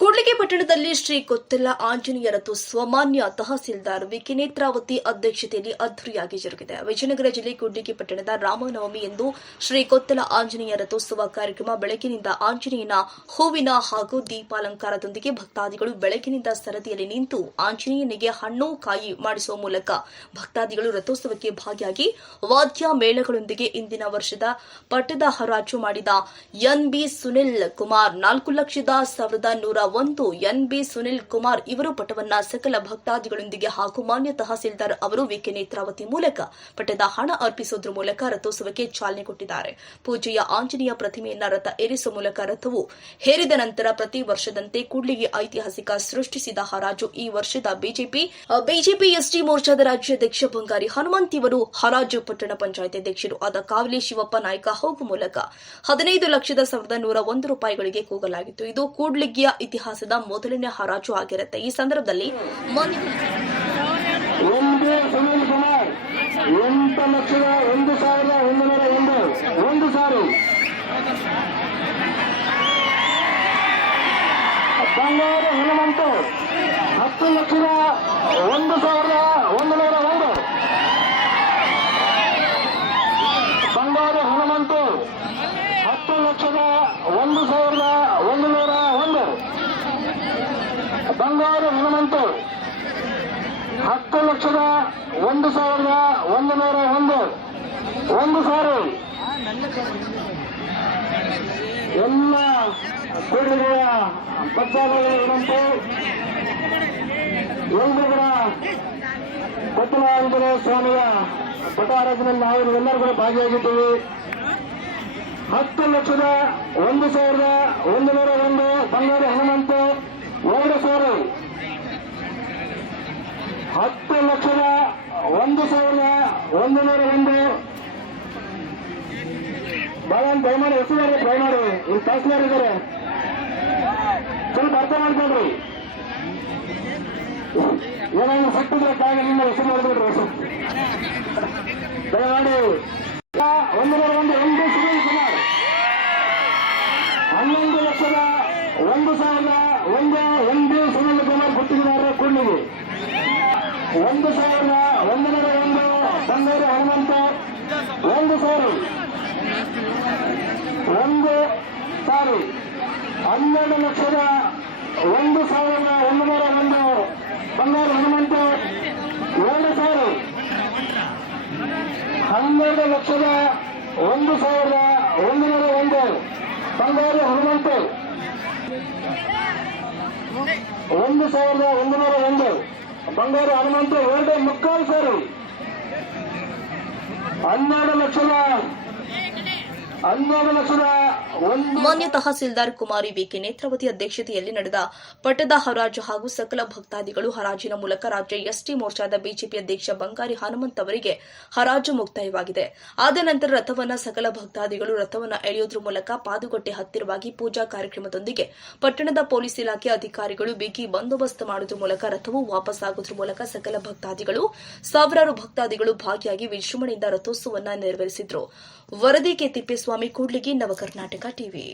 ಕೂಡ್ಲಿಗಿ ಪಟ್ಟಣದಲ್ಲಿ ಶ್ರೀ ಕೊತ್ತೆಲ ಆಂಜನೇಯ ರಥೋತ್ಸವ ಮಾನ್ಯ ತಹಸೀಲ್ದಾರ್ ವಿಕೆ ನೇತ್ರಾವತಿ ಅಧ್ಯಕ್ಷತೆಯಲ್ಲಿ ಅದ್ದೂರಿಯಾಗಿ ಜರುಗಿದೆ. ವಿಜಯನಗರ ಜಿಲ್ಲೆ ಕೂಡ್ಲಿಗಿ ಪಟ್ಟಣದ ರಾಮನವಮಿ ಎಂದು ಶ್ರೀ ಕೊತ್ತೆಲ ಆಂಜನೇಯ ರಥೋತ್ಸವ ಕಾರ್ಯಕ್ರಮ ಬೆಳಗಿನಿಂದ ಆಂಜನೇಯನ ಹೂವಿನ ಹಾಗೂ ದೀಪಾಲಂಕಾರದೊಂದಿಗೆ ಭಕ್ತಾದಿಗಳು ಬೆಳಗಿನಿಂದ ಸರದಿಯಲ್ಲಿ ನಿಂತು ಆಂಜನೇಯನಿಗೆ ಹಣ್ಣು ಕಾಯಿ ಮಾಡಿಸುವ ಮೂಲಕ ಭಕ್ತಾದಿಗಳು ರಥೋತ್ಸವಕ್ಕೆ ಭಾಗಿಯಾಗಿ ವಾದ್ಯ ಮೇಳಗಳೊಂದಿಗೆ ಇಂದಿನ ವರ್ಷದ ಪಟ್ಟದ ಹರಾಜು ಮಾಡಿದ ಎನ್.ಬಿ. ಸುನಿಲ್ ಕುಮಾರ್ 4,01,101 ಎನ್.ಬಿ. ಸುನಿಲ್ ಕುಮಾರ್ ಇವರು ಪಟವನ್ನ ಸಕಲ ಭಕ್ತಾದಿಗಳೊಂದಿಗೆ ಹಾಗೂ ಮಾನ್ಯ ತಹಸೀಲ್ದಾರ್ ಅವರು ವಿಕೆ ನೇತ್ರಾವತಿ ಮೂಲಕ ಪಟ್ಟದ ಹಣ ಅರ್ಪಿಸುವುದರ ಮೂಲಕ ರಥೋತ್ಸವಕ್ಕೆ ಚಾಲನೆ ಕೊಟ್ಟಿದ್ದಾರೆ. ಪೂಜೆಯ ಆಂಜನೇಯ ಪ್ರತಿಮೆಯನ್ನ ರಥ ಏರಿಸುವ ಮೂಲಕ ರಥವು ಹೇರಿದ ನಂತರ ಪ್ರತಿ ವರ್ಷದಂತೆ ಕೂಡ್ಲಿಗಿ ಐತಿಹಾಸಿಕ ಸೃಷ್ಟಿಸಿದ ಹರಾಜು ಈ ವರ್ಷದ ಬಿಜೆಪಿ ಎಸ್ಟಿ ಮೋರ್ಚಾದ ರಾಜ್ಯಾಧ್ಯಕ್ಷ ಬಂಗಾರಿ ಹನುಮಂತ್ ಇವರು ಹರಾಜು ಪಟ್ಟಣ ಪಂಚಾಯತ್ ಅಧ್ಯಕ್ಷರು ಆದ ಕಾವಲಿ ಶಿವಪ್ಪ ನಾಯ್ಕ ಹೋಗುವ ಮೂಲಕ 15,01,101 ರೂಪಾಯಿಗಳಿಗೆ ಕೂಗಲಾಗಿತ್ತು. ಇದು ಕೂಡ್ಲಿಗಿಯ ಇತಿಹಾಸದ ಮೊದಲನೇ ಹರಾಜು ಆಗಿರುತ್ತೆ. ಈ ಸಂದರ್ಭದಲ್ಲಿ ಸುನಿಲ್ ಕುಮಾರ್ 8,01,101 ಸಾರಿ ಬಂಗಾರ ಹನುಮಂತ 10,01,101 ಬಂಗಾರ ಹನುಮಂತ 10,01,101 ಬಂಗಾರ ಹನುಮಂತ 10,01,101 ಒಂದು ಸಾರಿ ಎಲ್ಲ ಕೂಡಲಿಗೆಯ ಭಕ್ತಾದಿಗಳ ವಿನಂತಿ. ಎಲ್ಲರೂ ಕೂಡ ಕೊತ್ತೆಲ ಆಂಜನೇಯ ಸ್ವಾಮಿಯ ಪಟಾರಾಧನೆಯಲ್ಲಿ ನಾವು ಎಲ್ಲರೂ ಕೂಡ ಭಾಗಿಯಾಗಿದ್ದೀವಿ. 10,01,101 ಬಂಗಾರ ಹನುಮಂತ 2 ಸಾರಿ 10,01,101 ಬಾಳನ್ ದಯಮಾಡಿ ಹೆಸರು ಟ್ರೈ ಮಾಡಿ. ಇಲ್ಲಿ ತಹಸೀಲ್ದಾರ್ ಇದ್ದಾರೆ, ಸ್ವಲ್ಪ ಅರ್ಥ ಮಾಡ್ಕೊಳ್ರಿ. ಏನಾದ್ರು ಸಟ್ಟಿದ್ರೆ ಕಾಯಿಗಳಿಂದ ಹೆಸರು ಮಾಡಿಬಿಡ್ರಿ. ದಯಮಾಡಿ 101 ಎನ್.ಬಿ. ಸುನಿಲ್ ಕುಮಾರ್ 11,01,101 ಎನ್.ಬಿ. ಸುನಿಲ್ ಕುಮಾರ್ ಕೊಟ್ಟಿದ್ದಾರೆ. ಕೂಡ್ಲಿಗಿ 1,01,101 ಬಂಗಾರ ಹನುಮಂತ 1 ಸಾರಿ 12,01,101 ಬಂಗಾರ ಹನುಮಂತ 2 ಸಾರಿ 12,01,101 ಬಂಗಾರ ಹನುಮಂತ 1,01,101 ಬಂಗಾರ ಹನುಮಂತ 2.75 ಸಾರಿ 12,01,101 ಮಾನ್ಯ ತಹಸೀಲ್ದಾರ್ ಕುಮಾರಿ ವಿಕೆ ನೇತ್ರಾವತಿ ಅಧ್ಯಕ್ಷತೆಯಲ್ಲಿ ನಡೆದ ಪಟ್ಟದ ಹರಾಜು ಹಾಗೂ ಸಕಲ ಭಕ್ತಾದಿಗಳು ಹರಾಜಿನ ಮೂಲಕ ರಾಜ್ಯ ಎಸ್ಟಿ ಮೋರ್ಚಾದ ಬಿಜೆಪಿ ಅಧ್ಯಕ್ಷ ಬಂಗಾರಿ ಹನುಮಂತ್ ಅವರಿಗೆ ಹರಾಜು ಮುಕ್ತಾಯವಾಗಿದೆ. ಆದ ನಂತರ ರಥವನ್ನ ಸಕಲ ಭಕ್ತಾದಿಗಳು ರಥವನ್ನ ಎಳೆಯುವುದರ ಮೂಲಕ ಪಾದುಗಟ್ಟೆ ಹತ್ತಿರವಾಗಿ ಪೂಜಾ ಕಾರ್ಯಕ್ರಮದೊಂದಿಗೆ ಪಟ್ಟಣದ ಪೊಲೀಸ್ ಇಲಾಖೆ ಅಧಿಕಾರಿಗಳು ಬಿಗಿ ಬಂದೋಬಸ್ತ್ ಮಾಡುವುದರ ಮೂಲಕ ರಥವು ವಾಪಸ್ಸಾಗುವುದರ ಮೂಲಕ ಸಕಲ ಭಕ್ತಾದಿಗಳು ಸಾವಿರಾರು ಭಕ್ತಾದಿಗಳು ಭಾಗಿಯಾಗಿ ವಿಜೃಂಭಣೆಯಿಂದ ರಥೋತ್ಸವವನ್ನು ನೆರವೇರಿಸಿದರು. ವರದಿ ಕೆ ತಿಪ್ಪೇಸ್ವಾಮಿ, ಕೂಡ್ಲಿಗಿ, ನವಕರ್ನಾಟಕ ಟಿವಿ.